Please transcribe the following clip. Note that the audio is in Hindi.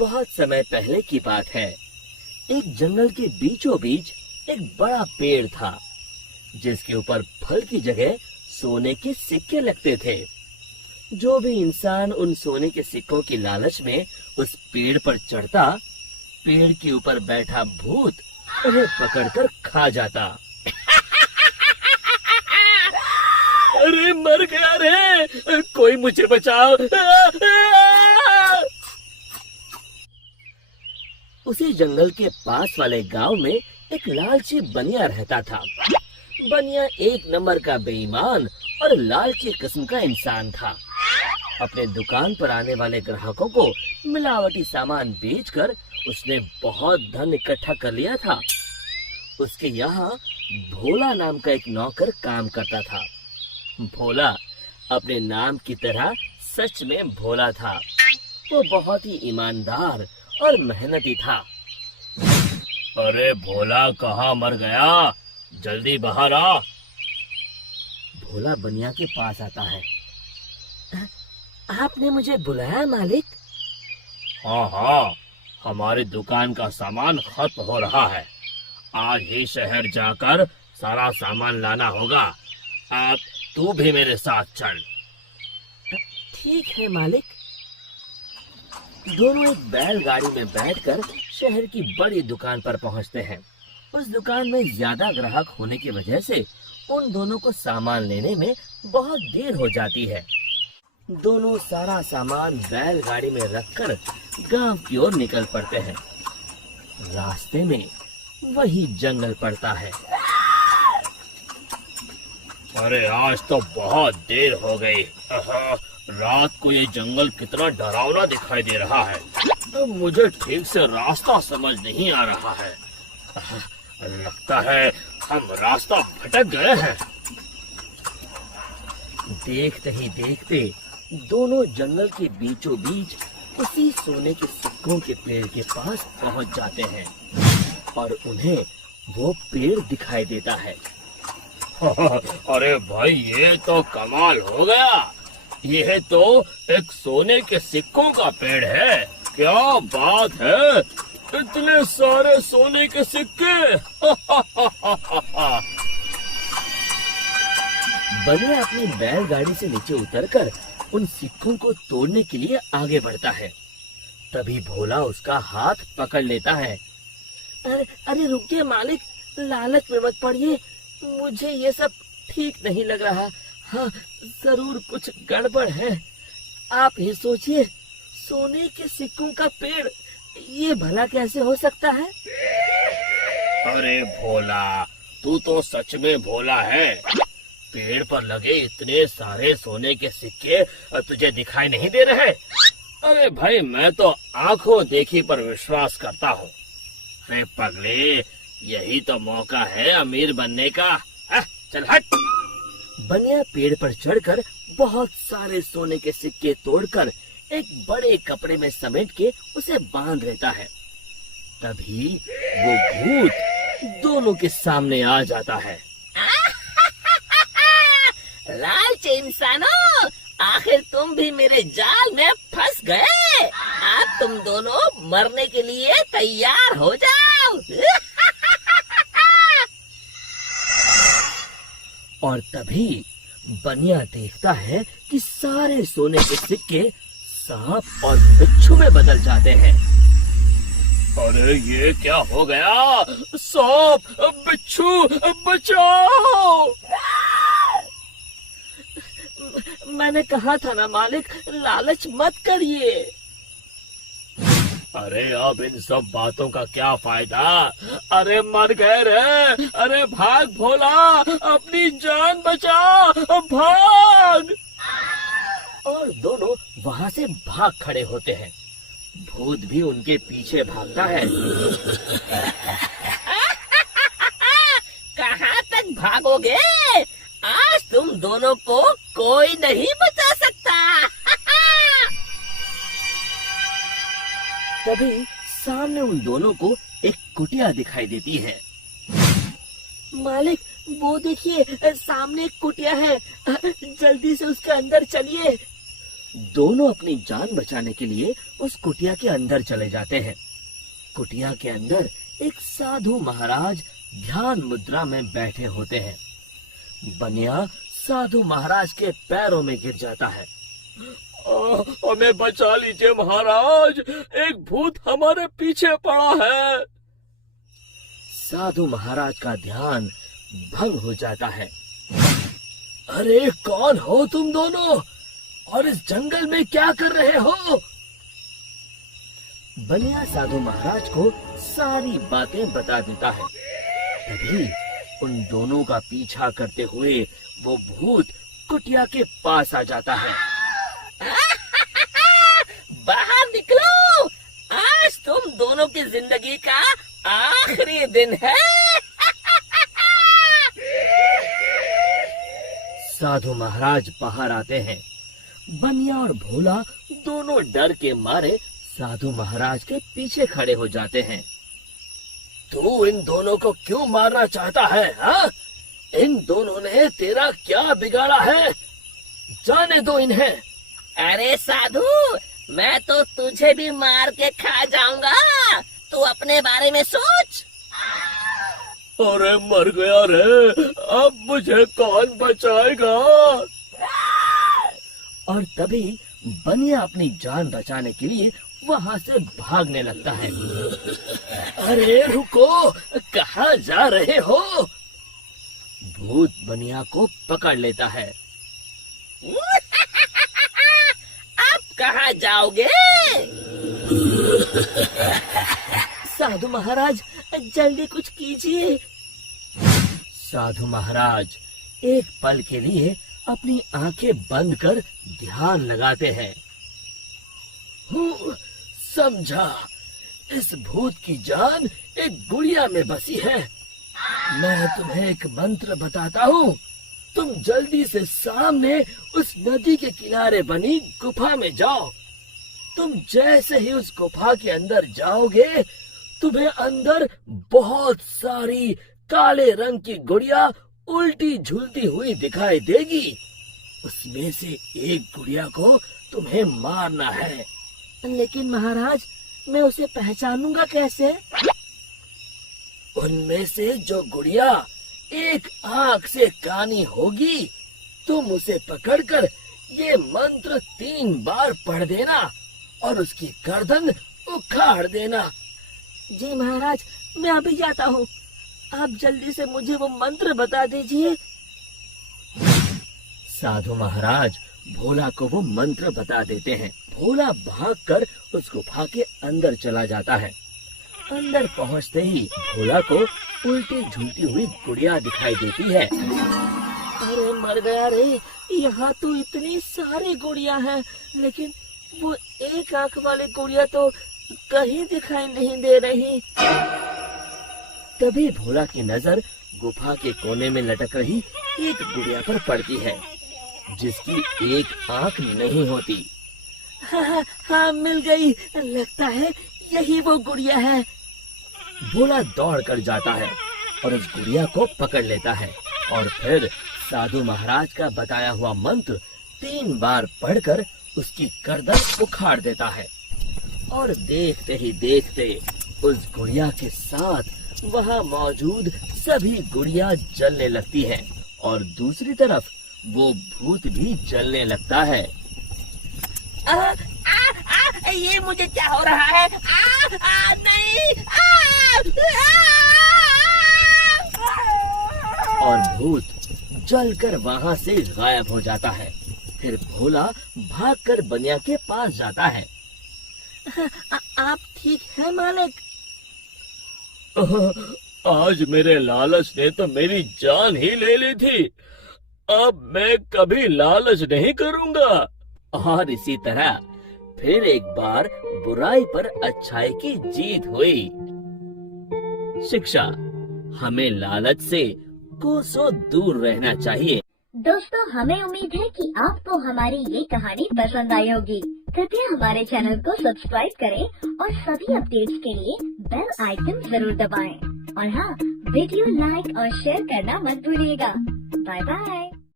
बहुत समय पहले की बात है। एक जंगल के बीचों बीच एक बड़ा पेड़ था, जिसके ऊपर फल की जगह सोने के सिक्के लगते थे। जो भी इंसान उन सोने के सिक्कों की लालच में उस पेड़ पर चढ़ता, पेड़ के ऊपर बैठा भूत उन्हें पकड़कर खा जाता। अरे मर गया रे, कोई मुझे बचाओ। उसी जंगल के पास वाले गांव में एक लालची बनिया रहता था। बनिया एक नंबर का बेईमान और लालची किस्म का इंसान था। अपने दुकान पर आने वाले ग्राहकों को मिलावटी सामान बेचकर उसने बहुत धन इकट्ठा कर लिया था। उसके यहाँ भोला नाम का एक नौकर काम करता था। भोला अपने नाम की तरह सच में भोला था। वो बहुत ही ईमानदार और मेहनती था। अरे भोला कहाँ मर गया, जल्दी बाहर आ। भोला बनिया के पास आता है। आपने मुझे बुलाया मालिक? हाँ हाँ, हमारी दुकान का सामान खत्म हो रहा है। आज ही शहर जाकर सारा सामान लाना होगा। अब तू भी मेरे साथ चल। ठीक है मालिक। दोनों एक बैलगाड़ी में बैठकर शहर की बड़ी दुकान पर पहुंचते हैं। उस दुकान में ज्यादा ग्राहक होने की वजह से उन दोनों को सामान लेने में बहुत देर हो जाती है। दोनों सारा सामान बैलगाड़ी में रखकर गांव की ओर निकल पड़ते हैं। रास्ते में वही जंगल पड़ता है। अरे आज तो बहुत देर हो गई। रात को ये जंगल कितना डरावना दिखाई दे रहा है। मुझे ठीक से रास्ता समझ नहीं आ रहा है। लगता है हम रास्ता भटक गए हैं। देखते ही देखते दोनों जंगल के बीचों बीच उसी सोने के सिक्कों के पेड़ के पास पहुंच जाते हैं और उन्हें वो पेड़ दिखाई देता है। अरे भाई, ये तो कमाल हो गया। यह तो एक सोने के सिक्कों का पेड़ है। क्या बात है, इतने सारे सोने के सिक्के। बनिया अपनी बैलगाड़ी से नीचे उतरकर उन सिक्कों को तोड़ने के लिए आगे बढ़ता है। तभी भोला उसका हाथ पकड़ लेता है। अरे रुकिए मालिक, लालच में मत पड़िए। मुझे ये सब ठीक नहीं लग रहा। हाँ, जरूर कुछ गड़बड़ है। आप ही सोचिए, सोने के सिक्कों का पेड़, ये भला कैसे हो सकता है? अरे भोला, तू तो सच में भोला है। पेड़ पर लगे इतने सारे सोने के सिक्के तुझे दिखाई नहीं दे रहे? अरे भाई, मैं तो आंखों देखी पर विश्वास करता हूँ। अरे पगले, यही तो मौका है अमीर बनने का। चल हट। बनिया पेड़ पर चढ़कर बहुत सारे सोने के सिक्के तोड़कर एक बड़े कपड़े में समेट के उसे बांध लेता है। तभी वो भूत दोनों के सामने आ जाता है। लालची इंसानों, आखिर तुम भी मेरे जाल में फंस गए। अब तुम दोनों मरने के लिए तैयार हो जाओ। और तभी बनिया देखता है कि सारे सोने के सिक्के सांप और बिच्छू में बदल जाते हैं। अरे ये क्या हो गया? सांप, बिच्छू, बचाओ! मैंने कहा था ना मालिक, लालच मत करिए। अरे अब इन सब बातों का क्या फायदा? अरे मर गए रे। अरे भाग भोला, अपनी जान बचा, भाग। और दोनों वहाँ से भाग खड़े होते हैं। भूत भी उनके पीछे भागता है। कहाँ तक भागोगे? आज तुम दोनों को कोई नहीं बचा सकता। तभी सामने उन दोनों को एक कुटिया दिखाई देती है। मालिक, वो देखिए, सामने एक कुटिया है। जल्दी से उसके अंदर चलिए। दोनों अपनी जान बचाने के लिए उस कुटिया के अंदर चले जाते हैं। कुटिया के अंदर एक साधु महाराज ध्यान मुद्रा में बैठे होते हैं। बनिया साधु महाराज के पैरों में गिर जाता है। हमें बचा लीजिए महाराज, एक भूत हमारे पीछे पड़ा है। साधु महाराज का ध्यान भंग हो जाता है। अरे कौन हो तुम दोनों और इस जंगल में क्या कर रहे हो? बनिया साधु महाराज को सारी बातें बता देता है। तभी उन दोनों का पीछा करते हुए वो भूत कुटिया के पास आ जाता है। बाहर निकलो, आज तुम दोनों की जिंदगी का आखिरी दिन है। साधु महाराज बाहर आते हैं। बनिया और भोला दोनों डर के मारे साधु महाराज के पीछे खड़े हो जाते हैं। तू इन दोनों को क्यों मारना चाहता है? हा? इन दोनों ने तेरा क्या बिगाड़ा है? जाने दो इन्हें। अरे साधु, मैं तो तुझे भी मार के खा जाऊंगा, तू अपने बारे में सोच। अरे मर गया रे, अब मुझे कौन बचाएगा? और तभी बनिया अपनी जान बचाने के लिए वहाँ से भागने लगता है। अरे रुको, कहाँ जा रहे हो? भूत बनिया को पकड़ लेता है। अब कहाँ जाओगे? साधु महाराज, जल्दी कुछ कीजिए। साधु महाराज एक पल के लिए अपनी आंखें बंद कर ध्यान लगाते हैं। समझा, इस भूत की जान एक गुड़िया में बसी है। मैं तुम्हें एक मंत्र बताता हूँ, तुम जल्दी से सामने उस नदी के किनारे बनी गुफा में जाओ। तुम जैसे ही उस गुफा के अंदर जाओगे, तुम्हें अंदर बहुत सारी काले रंग की गुड़िया उल्टी झूलती हुई दिखाई देगी। उसमें से एक गुड़िया को तुम्हें मारना है। लेकिन महाराज, मैं उसे पहचानूंगा कैसे? उनमें से जो गुड़िया एक आंख से कानी होगी, तुम उसे पकड़कर ये मंत्र 3 बार पढ़ देना और उसकी गर्दन उखाड़ देना। जी महाराज, मैं अभी जाता हूँ, आप जल्दी से मुझे वो मंत्र बता दीजिए। साधु महाराज भोला को वो मंत्र बता देते हैं। भोला भागकर उस गुफा के अंदर चला जाता है। अंदर पहुंचते ही भोला को उल्टी झूलती हुई गुड़िया दिखाई देती है। अरे मर गया रे, यहाँ तो इतनी सारी गुड़िया हैं, लेकिन वो एक आंख वाली गुड़िया तो कहीं दिखाई नहीं दे रही। तभी भोला की नजर गुफा के कोने में लटक रही एक गुड़िया पर पड़ती है, जिसकी एक आंख नहीं होती। हाँ, मिल गई, लगता है यही वो गुड़िया है। भोला दौड़ कर जाता है और उस गुड़िया को पकड़ लेता है और फिर साधु महाराज का बताया हुआ मंत्र 3 बार पढ़कर उसकी गर्दन उखाड़ देता है। और देखते ही देखते उस गुड़िया के साथ वहाँ मौजूद सभी गुड़िया जलने लगती हैं और दूसरी तरफ वो भूत भी जलने लगता है। ये मुझे क्या हो रहा है? नहीं! और भूत जलकर वहाँ से गायब हो जाता है। फिर भोला भागकर बनिया के पास जाता है। आप ठीक है मालिक? आज मेरे लालच ने तो मेरी जान ही ले ली थी, अब मैं कभी लालच नहीं करूँगा। और इसी तरह फिर एक बार बुराई पर अच्छाई की जीत हुई। शिक्षा, हमें लालच से कोसों दूर रहना चाहिए। दोस्तों, हमें उम्मीद है कि आपको हमारी ये कहानी पसंद आई होगी। कृपया हमारे चैनल को सब्सक्राइब करें और सभी अपडेट्स के लिए बेल आइकन जरूर दबाएं। और हाँ, वीडियो लाइक और शेयर करना मत भूलिएगा। Bye bye.